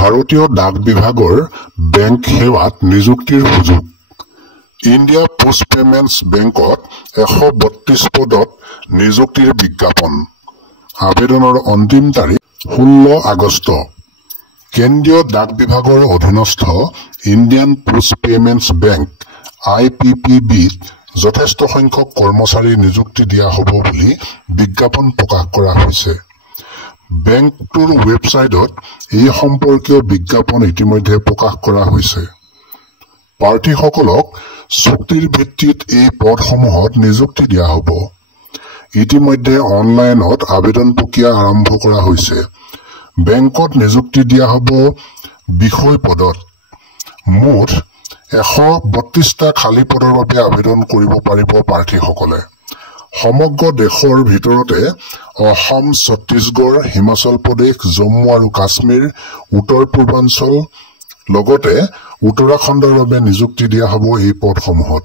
ভাৰতীয় ডাক বিভাগৰ বেংক সেৱাত নিযুক্তিৰ সুযোগ। ইণ্ডিয়া পোষ্ট পেমেণ্টছ বেংকত 132 পদত নিযুক্তিৰ বিজ্ঞাপন। আবেদনৰ অন্তিম তাৰিখ 16 আগষ্ট। কেন্দ্ৰীয় ডাক বিভাগৰ অধীনস্থ ইণ্ডিয়ান পোষ্ট পেমেণ্টছ বেংক IPPBত যথেষ্ট সংখ্যক কৰ্মচাৰী নিযুক্তি দিয়া হ'ব বুলি বিজ্ঞাপন প্ৰকাশ কৰা হৈছে। বেংকটোৰ ৱেবছাইটত এই সম্পৰ্কীয় বিজ্ঞাপন ইতিমধ্যে প্ৰকাশ কৰা হৈছে। প্ৰাৰ্থীসকলক চুক্তিৰ ভিত্তিত এই পদসমূহত নিযুক্তি দিয়া হ'ব। ইতিমধ্যে অনলাইনত আবেদন প্ৰক্ৰিয়া আৰম্ভ কৰা হৈছে। বেংকত নিযুক্তি দিয়া হ'ব বিষয় পদত। মুঠ 132টা খালী পদৰ বাবে আবেদন কৰিব পাৰিব প্ৰাৰ্থীসকলে। সমগ্ৰ দেশৰ ভিতৰতে অসম, ছত্তীশগড়, হিমাচল প্ৰদেশ, জম্মু আৰু কাশ্মীৰ, উত্তৰ পূৰ্বাঞ্চল লগতে উত্তৰাখণ্ডৰ বাবে নিযুক্তি দিয়া হ'ব এই পদসমূহত।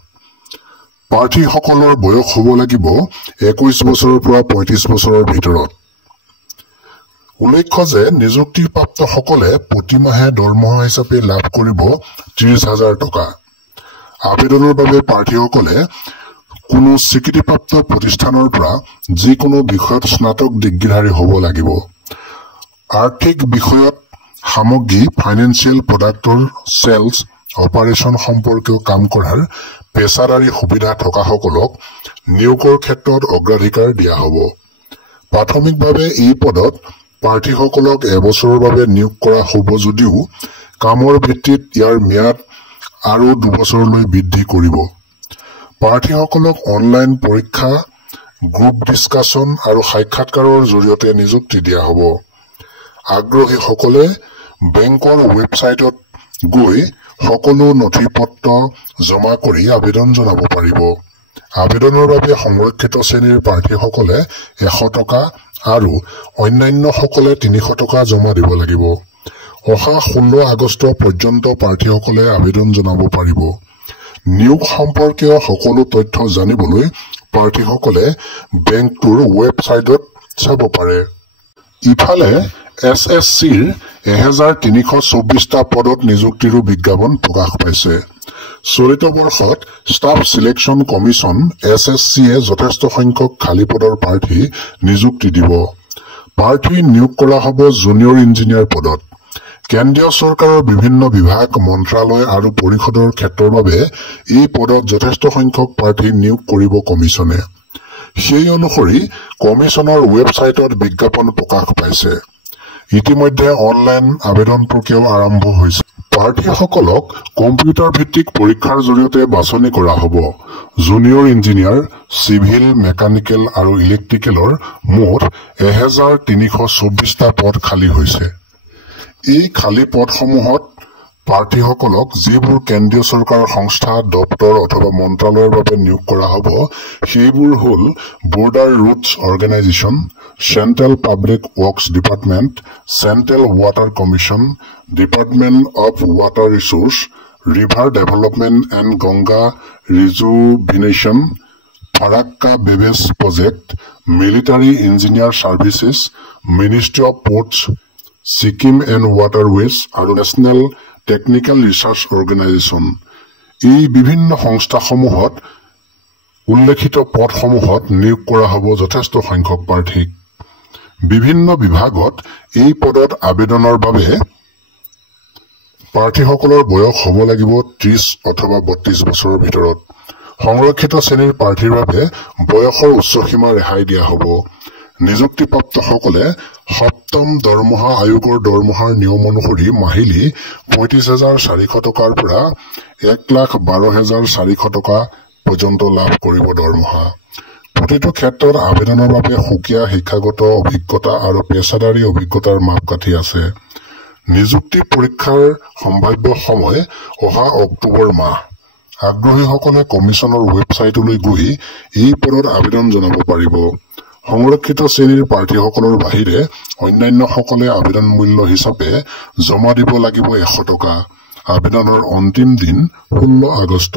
প্ৰাৰ্থীসকলৰ বয়স হ'ব লাগিব 21 বছৰৰ পৰা 35 বছৰৰ ভিতৰত। উল্লেখ্য যে নিযুক্তিপ্ৰাপ্তসকলে প্ৰতিমাহে দৰমহা হিচাপে লাভ কৰিব 30,000 টকা। আবেদনৰ বাবে প্ৰাৰ্থীসকলে কোনো স্বীকৃতিপ্ৰাপ্ত প্ৰতিষ্ঠানৰ পৰা যিকোনো বিষয়ত স্নাতক ডিগ্ৰীধাৰী হ'ব লাগিব। আৰ্থিক বিষয়ত সামগ্ৰী, ফাইনেন্সিয়েল প্ৰডাক্টৰ চেলছ অপাৰেশ্যন সম্পৰ্কীয় কাম কৰাৰ পেছাদাৰী সুবিধা থকাসকলক নিয়োগৰ ক্ষেত্ৰত অগ্ৰাধিকাৰ দিয়া হ'ব। প্ৰাথমিকভাৱে এই পদত প্ৰাৰ্থীসকলক এবছৰৰ বাবে নিয়োগ কৰা হ'ব যদিও কামৰ ভিত্তিত ইয়াৰ ম্যাদ আৰু 2 বছৰলৈ বৃদ্ধি কৰিব। প্ৰাৰ্থীসকলক অনলাইন পৰীক্ষা, গ্ৰুপ ডিছকাশ্যন আৰু সাক্ষাৎকাৰৰ জৰিয়তে নিযুক্তি দিয়া হ'ব। আগ্ৰহীসকলে বেংকৰ ৱেবছাইটত গৈ সকলো নথিপত্ৰ জমা কৰি আবেদন জনাব পাৰিব। আবেদনৰ বাবে সংৰক্ষিত শ্ৰেণীৰ প্ৰাৰ্থীসকলে 100 টকা আৰু অন্যান্যসকলে 300 টকা জমা দিব লাগিব। অহা 16 আগষ্ট পৰ্যন্ত প্ৰাৰ্থীসকলে আবেদন জনাব পাৰিব। নিয়োগ সম্পৰ্কীয় সকলো তথ্য জানিবলৈ প্ৰাৰ্থীসকলে বেংকটোৰ ৱেবছাইটত চাব পাৰে। ইফালে SSCৰ 1324টা পদত নিযুক্তিৰো বিজ্ঞাপন প্ৰকাশ পাইছে। চলিত বৰ্ষত ষ্টাফ চিলেকশ্যন কমিশ্যন SSCয়ে যথেষ্ট সংখ্যক খালী পদৰ প্ৰাৰ্থী নিযুক্তি দিব। প্ৰাৰ্থী নিয়োগ কৰা হ'ব জুনিয়ৰ ইঞ্জিনিয়াৰ পদত। কেন্দ্ৰীয় চৰকাৰৰ বিভিন্ন বিভাগ, মন্ত্ৰালয় আৰু পৰিষদৰ ক্ষেত্ৰৰ বাবে এই পদত যথেষ্ট সংখ্যক প্ৰাৰ্থী নিয়োগ কৰিব কমিশ্যনে। সেই অনুসৰি কমিশ্যনৰ ৱেবছাইটত বিজ্ঞাপন প্ৰকাশ পাইছে। ইতিমধ্যে অনলাইন আবেদন প্ৰক্ৰিয়াও আৰম্ভ হৈছে। প্ৰাৰ্থীসকলক কম্পিউটাৰ ভিত্তিক পৰীক্ষাৰ জৰিয়তে বাছনি কৰা হ'ব। জুনিয়ৰ ইঞ্জিনিয়াৰ, চিভিল, মেকানিকেল আৰু ইলেক্ট্ৰিকেলৰ মুঠ 1324টা পদ খালী হৈছে। এই খালী পদসমূহত প্ৰাৰ্থীসকলক যিবোৰ কেন্দ্ৰীয় চৰকাৰৰ সংস্থা, দপ্তৰ অথবা মন্ত্ৰালয়ৰ বাবে নিয়োগ কৰা হ'ব সেইবোৰ হ'ল border routes organisation, central public works department, central water commission, department of water resource, river development and Ganga rejuvenation, Farakka Babbage project, military engineer services, ministry of ports, Sikkim and waterways আৰু নেশ্যনেল টেকনিকেল ৰিচাৰ্চ অৰ্গেনাইজেশ্যন। এই বিভিন্ন সংস্থাসমূহত উল্লেখিত পদসমূহত নিয়োগ কৰা হ'ব যথেষ্ট সংখ্যক প্ৰাৰ্থীক। বিভিন্ন বিভাগত এই পদত আবেদনৰ বাবে প্ৰাৰ্থীসকলৰ বয়স হ'ব লাগিব 30 অথবা 32 বছৰৰ ভিতৰত। সংৰক্ষিত শ্ৰেণীৰ প্ৰাৰ্থীৰ বাবে বয়সৰ উচ্চসীমা ৰেহাই দিয়া হ'ব। নিযুক্তিপ্ৰাপ্তসকলে 7ম দৰমহা আয়োগৰ দৰমহাৰ নিয়ম অনুসৰি মাহিলী 35,400 টকাৰ পৰা 1,12,400 টকা পৰ্যন্ত লাভ কৰিব দৰমহা। প্ৰতিটো ক্ষেত্ৰত আবেদনৰ বাবে সুকীয়া শিক্ষাগত অভিজ্ঞতা আৰু পেছাদাৰী অভিজ্ঞতাৰ মাপকাঠি আছে। নিযুক্তি পৰীক্ষাৰ সম্ভাৱ্য সময় অহা অক্টোবৰ মাহ। আগ্ৰহীসকলে কমিশ্যনৰ ৱেবছাইটলৈ গৈ এই পদত আবেদন জনাব পাৰিব। সংৰক্ষিত শ্ৰেণীৰ প্ৰাৰ্থীসকলৰ বাহিৰে অন্যান্যসকলে আবেদন মূল্য হিচাপে জমা দিব লাগিব 100 টকা। আবেদনৰ অন্তিম দিন 16 আগষ্ট।